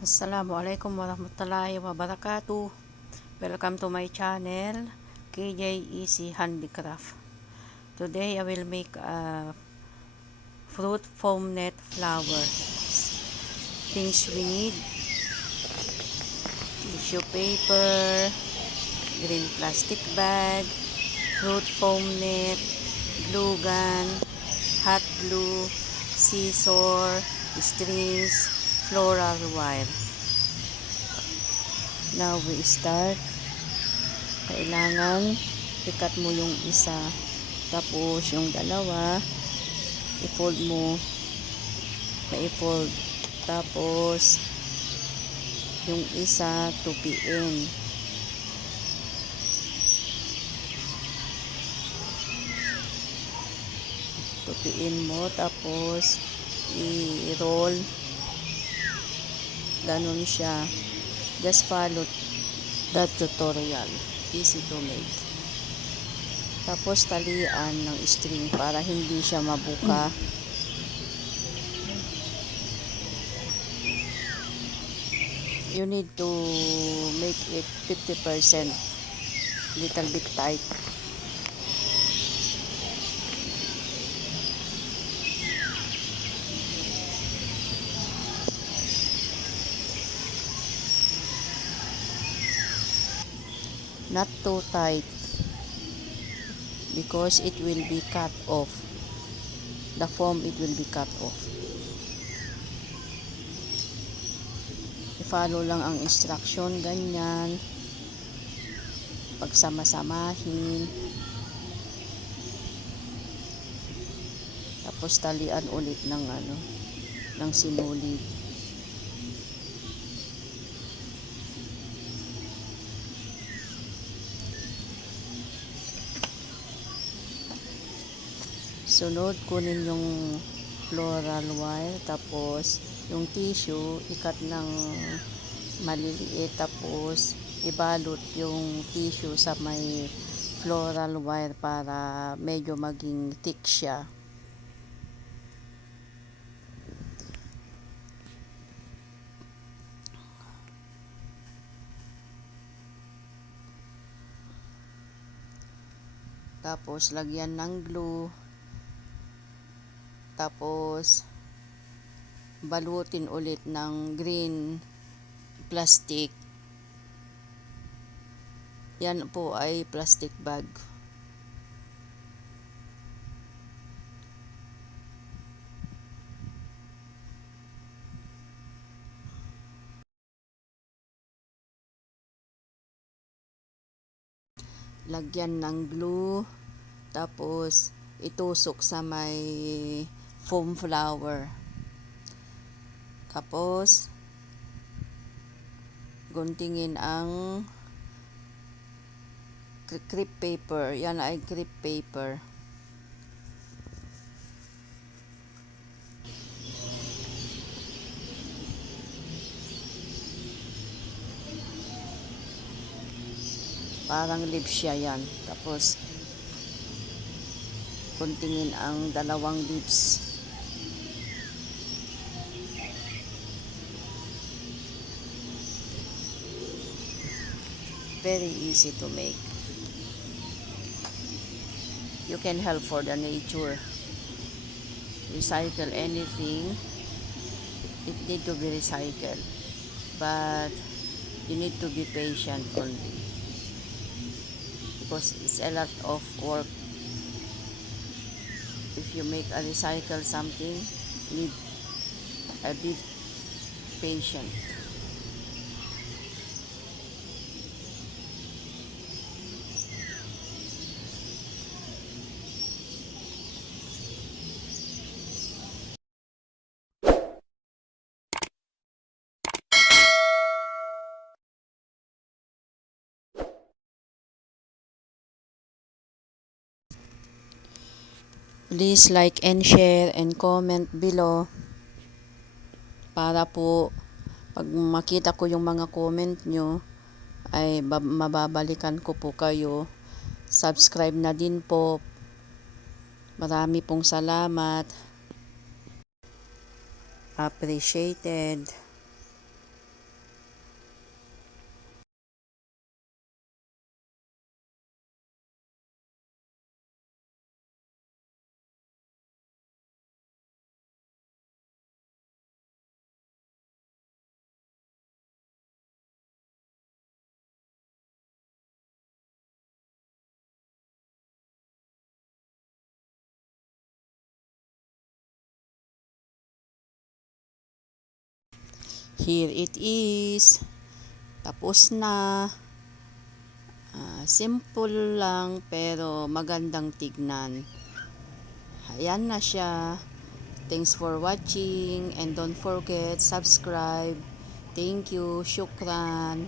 Assalamualaikum warahmatullahi wabarakatuh. Welcome to my channel, KJ Easy Handicraft. Today I will make a fruit foam net flower. Things we need: tissue paper, green plastic bag, fruit foam net, glue gun, hot glue, scissor, strings, floral wire. Now we start. Kailangan ikat mo yung isa, tapos yung dalawa i-fold mo, i-fold, tapos yung isa tupiin mo, tapos i-roll, ganun siya. Just follow the tutorial, easy to make. Tapos talian ng string para hindi siya mabuka. You need to make it 50%, little bit tight. Not too tight, because it will be cut off. The foam, it will be cut off. I-follow lang ang instruction, ganyan. Pagsama-samahin. Tapos talian ulit ng sinulid. Sunod, kunin yung floral wire, tapos yung tissue ikat ng maliliit, tapos ibalot yung tissue sa may floral wire para medyo maging thick siya. Tapos lagyan ng glue, tapos balutin ulit ng green plastic. Yan po ay plastic bag. Lagyan ng glue, tapos itusok sa may foam flower. Tapos guntingin ang crepe paper. Yan ay crepe paper. Parang leaves siya yan. Tapos guntingin ang dalawang leaves. Very easy to make. You can help for the nature. Recycle anything, it need to be recycled, but you need to be patient only, because it's a lot of work. If you make a recycle something, you need a bit patient. Please like and share and comment below para po pag makita ko yung mga comment nyo ay mababalikan ko po kayo. Subscribe na din po. Marami pong salamat. Appreciated. Here it is. Tapos na. Simple lang pero magandang tignan. Ayan na siya. Thanks for watching and don't forget subscribe. Thank you. Shukran.